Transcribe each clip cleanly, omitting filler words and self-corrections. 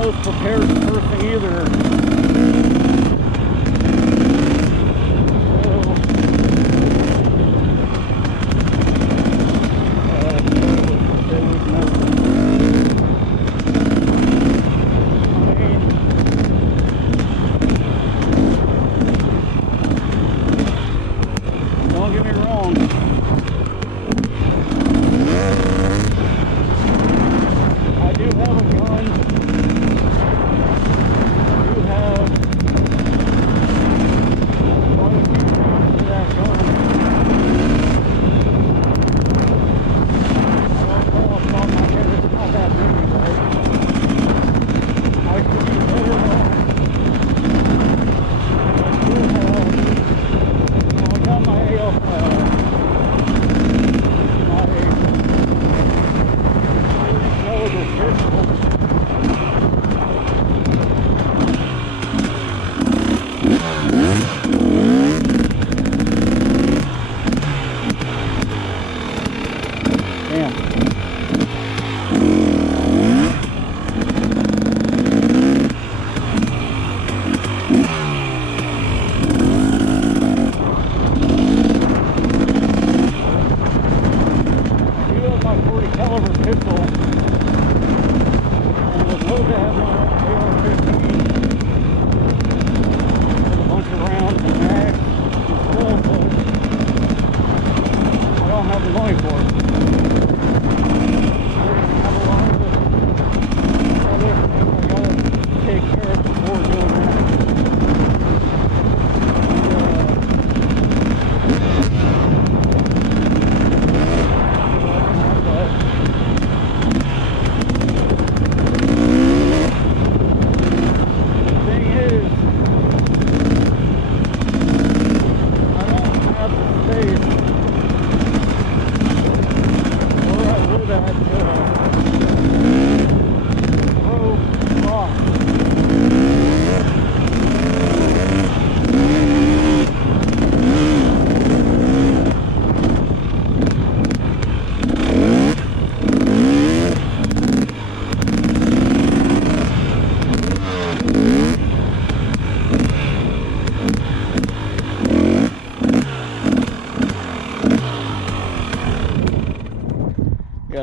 most prepared person either. Don't get me wrong. I do have a gun. I do have quite a few rounds for that gun. I don't know off the top of my head, it's not that many, but I could be better off. I do have, I got my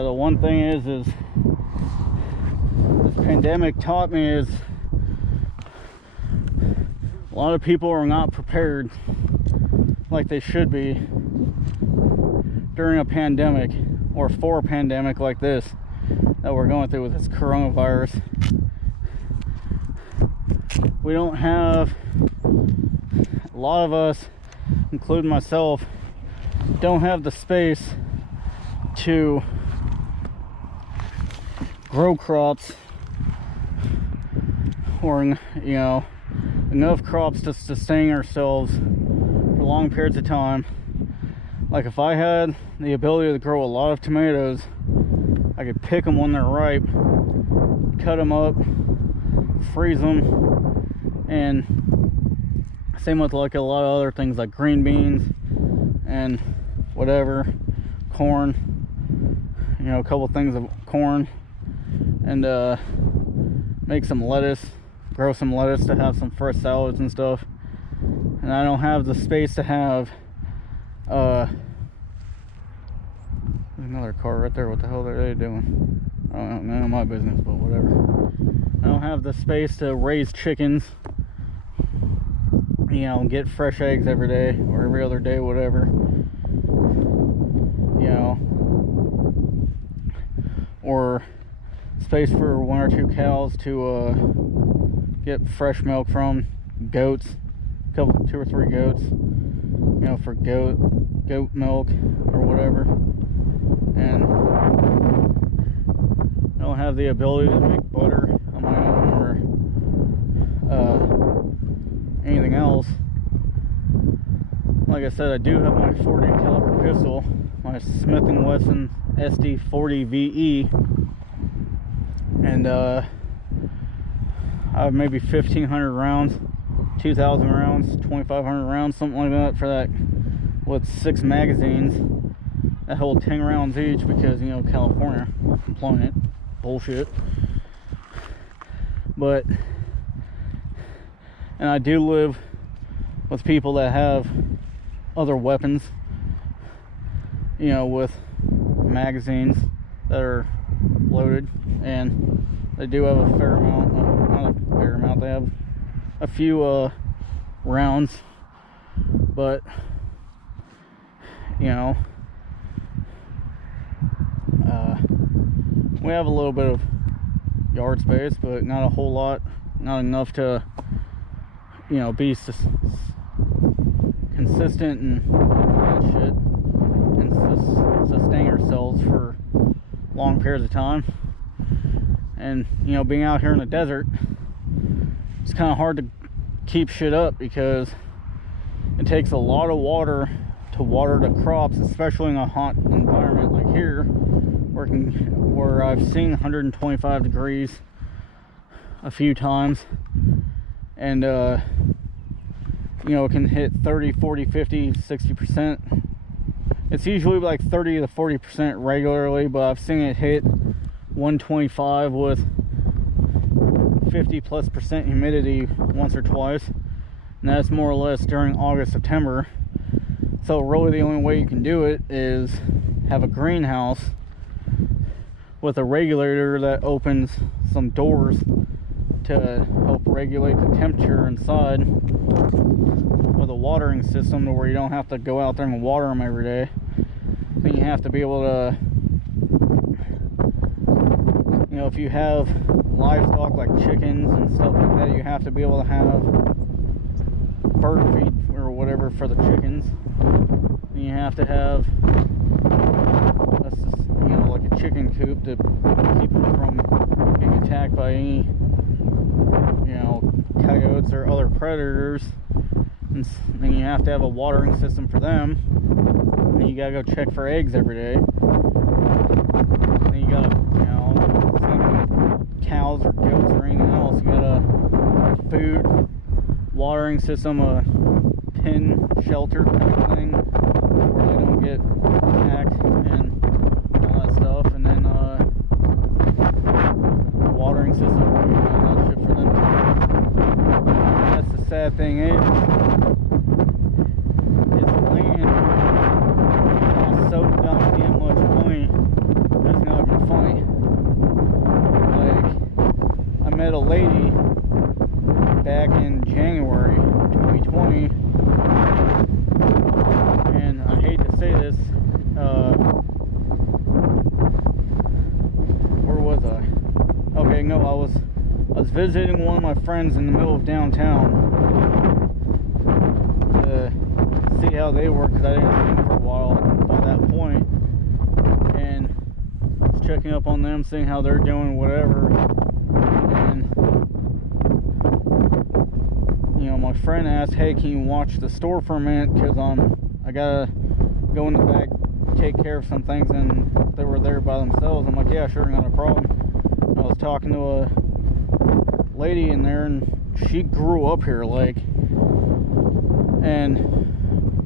the one thing is this pandemic taught me is a lot of people are not prepared like they should be during a pandemic or for a pandemic like this that we're going through with this coronavirus. We don't have, a lot of us, including myself, don't have the space to grow crops or, you know, enough crops to sustain ourselves for long periods of time. Like if I had the ability to grow a lot of tomatoes, I could pick them when they're ripe, cut them up, freeze them, and same with like a lot of other things like green beans and whatever, corn, you know, a couple things of corn, and make some lettuce, grow some lettuce to have some fresh salads and stuff. And I don't have the space to have there's another car right there. What the hell are they doing? I don't know, none of my business, but whatever. I don't have the space to raise chickens, you know, get fresh eggs every day or every other day, whatever, you know, or space for one or two cows to get fresh milk from, goats, two or three goats, you know, for goat milk or whatever. And I don't have the ability to make butter on my own or anything else. Like I said, I do have my 40 caliber pistol, my Smith & Wesson SD40VE, and I have maybe 1,500 rounds, 2,000 rounds, 2,500 rounds, something like that for that, with 6 magazines that hold 10 rounds each because, you know, California compliant bullshit. But, and I do live with people that have other weapons, you know, with magazines that are loaded, and they do have a fair amount of, not a fair amount, they have a few rounds, but you know, we have a little bit of yard space, but not a whole lot, not enough to, you know, be consistent and shit, and sustain ourselves for long periods of time. And you know, being out here in the desert, it's kind of hard to keep shit up because it takes a lot of water to water the crops, especially in a hot environment like here, where I've seen 125 degrees a few times, and you know, it can hit 30, 40, 50, 60%. It's usually like 30 to 40% regularly, but I've seen it hit 125 with 50+% humidity once or twice, and that's more or less during August, September. So really the only way you can do it is have a greenhouse with a regulator that opens some doors to help regulate the temperature inside, with a watering system to where you don't have to go out there and water them every day. Then you have to be able to, you know, if you have livestock like chickens and stuff like that, you have to be able to have bird feed or whatever for the chickens. And you have to have you know, like a chicken coop to keep them from being attacked by any, you know, coyotes or other predators. And then you have to have a watering system for them. And you gotta go check for eggs every day. And you gotta, you know, same with cows or goats or anything else. You gotta have food, watering system, a pen shelter type thing where they don't get attacked and all that stuff. And then a watering system and that shit for them too. That's the sad thing is the land costs so goddamn much money. That's not even funny. Like, I met a lady back in January 2020, and I hate to say this, where was I? Okay, no, I was visiting one of my friends in the middle of downtown to see how they were, because I didn't see them for a while by that point, and I was checking up on them, seeing how they're doing, whatever. And you know, my friend asked, "Hey, can you watch the store for a minute? Because I gotta go in the back, take care of some things," and they were there by themselves. I'm like, "Yeah, sure, not a problem." I was talking to a lady in there, and she grew up here, like, and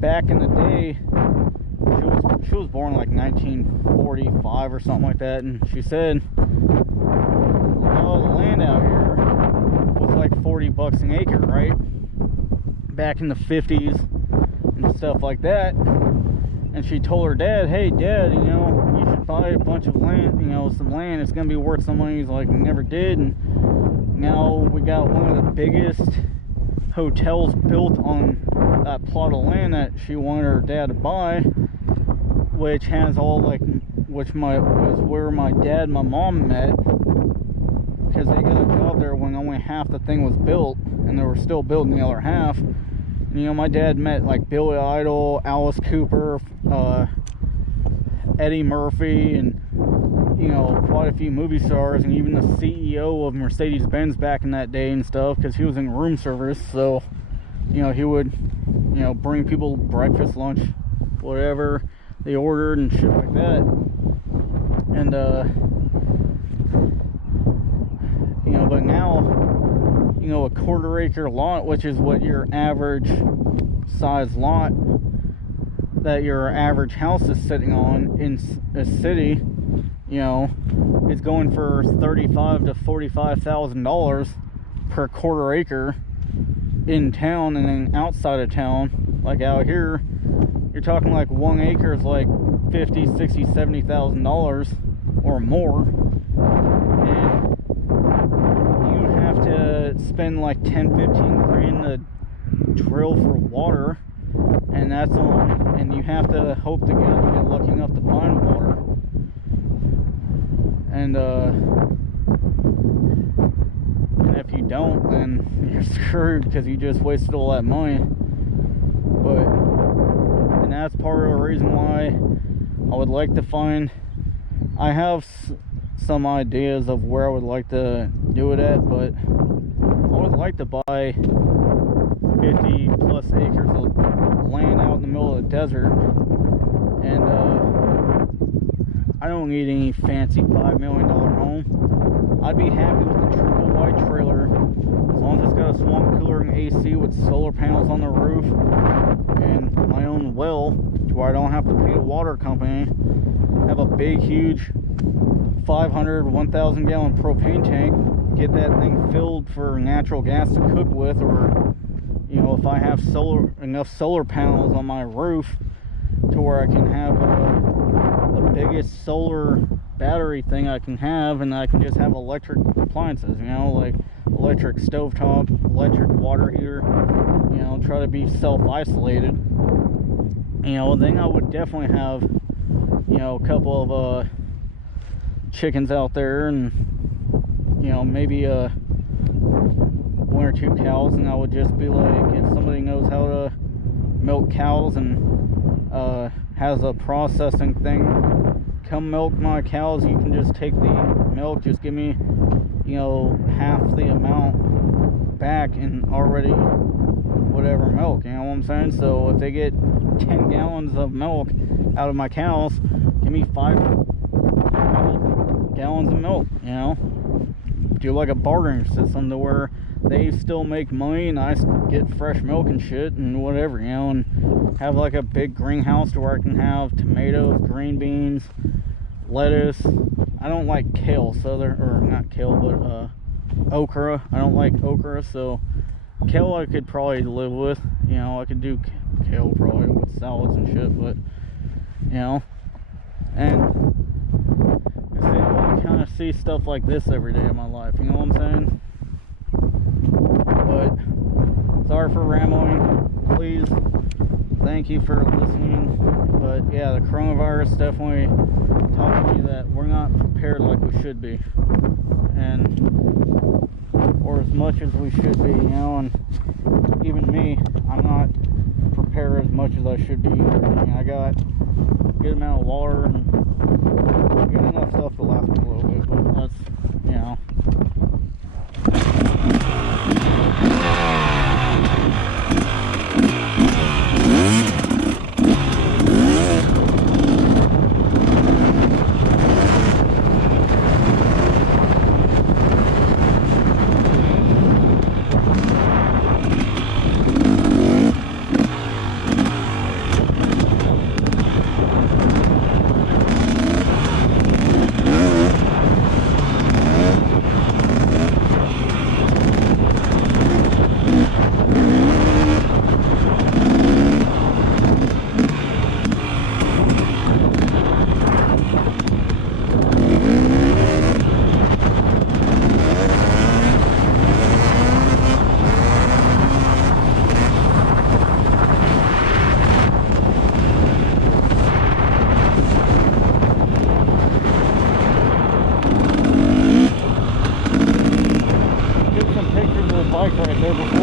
back in the day, she was born like 1945 or something like that, and she said all the land out here was like $40 an acre, right? Back in the 50s and stuff like that. And she told her dad, "Hey Dad, you know, you should buy a bunch of land, you know, some land, it's gonna be worth some money." He's like, "Never did." And now we got one of the biggest hotels built on that plot of land that she wanted her dad to buy, which has all, like, which was where my dad and my mom met, because they got a job there when only half the thing was built, and they were still building the other half. And, you know, my dad met like Billy Idol, Alice Cooper, Eddie Murphy, and, you know, quite a few movie stars, and even the CEO of Mercedes-Benz back in that day and stuff, because he was in room service. So, you know, he would, you know, bring people breakfast, lunch, whatever they ordered and shit like that. And you know, but now, you know, a quarter-acre lot, which is what your average size lot that your average house is sitting on in a city, you know, it's going for $35,000 to $45,000 per quarter acre in town, and then outside of town, like out here, you're talking like 1 acre is like $50,000, $60,000, $70,000 or more, and you have to spend like 10, 15 grand to drill for water, and that's on, and you have to hope to get lucky enough to find water, and if you don't, then you're screwed because you just wasted all that money. But, and that's part of the reason why I would like to find, I have some ideas of where I would like to do it at, but I would like to buy 50 plus acres of land out in the middle of the desert, and I don't need any fancy $5 million home. I'd be happy with a triple wide trailer as long as it's got a swamp cooler and AC with solar panels on the roof and my own well to where I don't have to pay a water company. Have a big, huge 500, 1,000 gallon propane tank. Get that thing filled for natural gas to cook with, or you know, if I have enough solar panels on my roof to where I can have the biggest solar battery thing I can have, and I can just have electric appliances, you know, like electric stovetop, electric water heater, you know, try to be self-isolated, you know. Then I would definitely have, you know, a couple of chickens out there, and you know, maybe 1 or 2 cows, and I would just be like, if somebody knows how to milk cows and has a processing thing, come milk my cows. You can just take the milk, just give me, you know, half the amount back in already whatever milk, you know what I'm saying? So if they get 10 gallons of milk out of my cows, give me 5 gallons of milk, you know? Do like a bartering system to where they still make money and I get fresh milk and shit and whatever, you know, and have like a big greenhouse to where I can have tomatoes, green beans, lettuce. I don't like kale, or not kale, but okra. I don't like okra, so kale I could probably live with, you know. I could do kale probably with salads and shit, but you know, and I want to kind of see stuff like this every day of my life, you know what I'm saying? But sorry for rambling. Please, thank you for listening. But yeah, the coronavirus definitely taught me that we're not prepared like we should be, and or as much as we should be, you know. And even me, I'm not prepared as much as I should be. I mean, I got a good amount of water and got enough stuff to last me a little bit, but that's, you know. Bike right there before.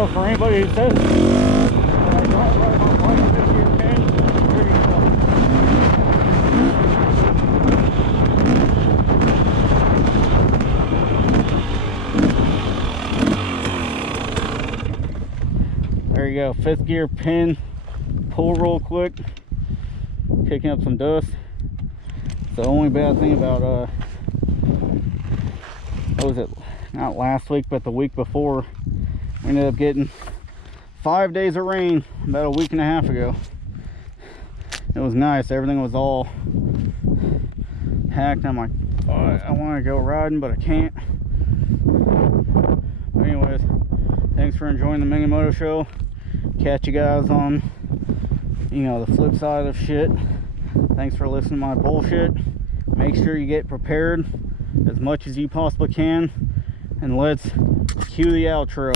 go. For anybody who says that I don't ride my bike 50 or 10, there you go. There you go, 5th gear pin, pull real quick, picking up some dust. It's the only bad thing about what was it, not last week but the week before, we ended up getting 5 days of rain about a week and a half ago. It was nice, everything was all hacked. I'm like, oh, I want to go riding but I can't. But anyways, thanks for enjoying the Mini Moto Show. Catch you guys on, you know, the flip side of shit. Thanks for listening to my bullshit. Make sure you get prepared as much as you possibly can, and let's cue the outro.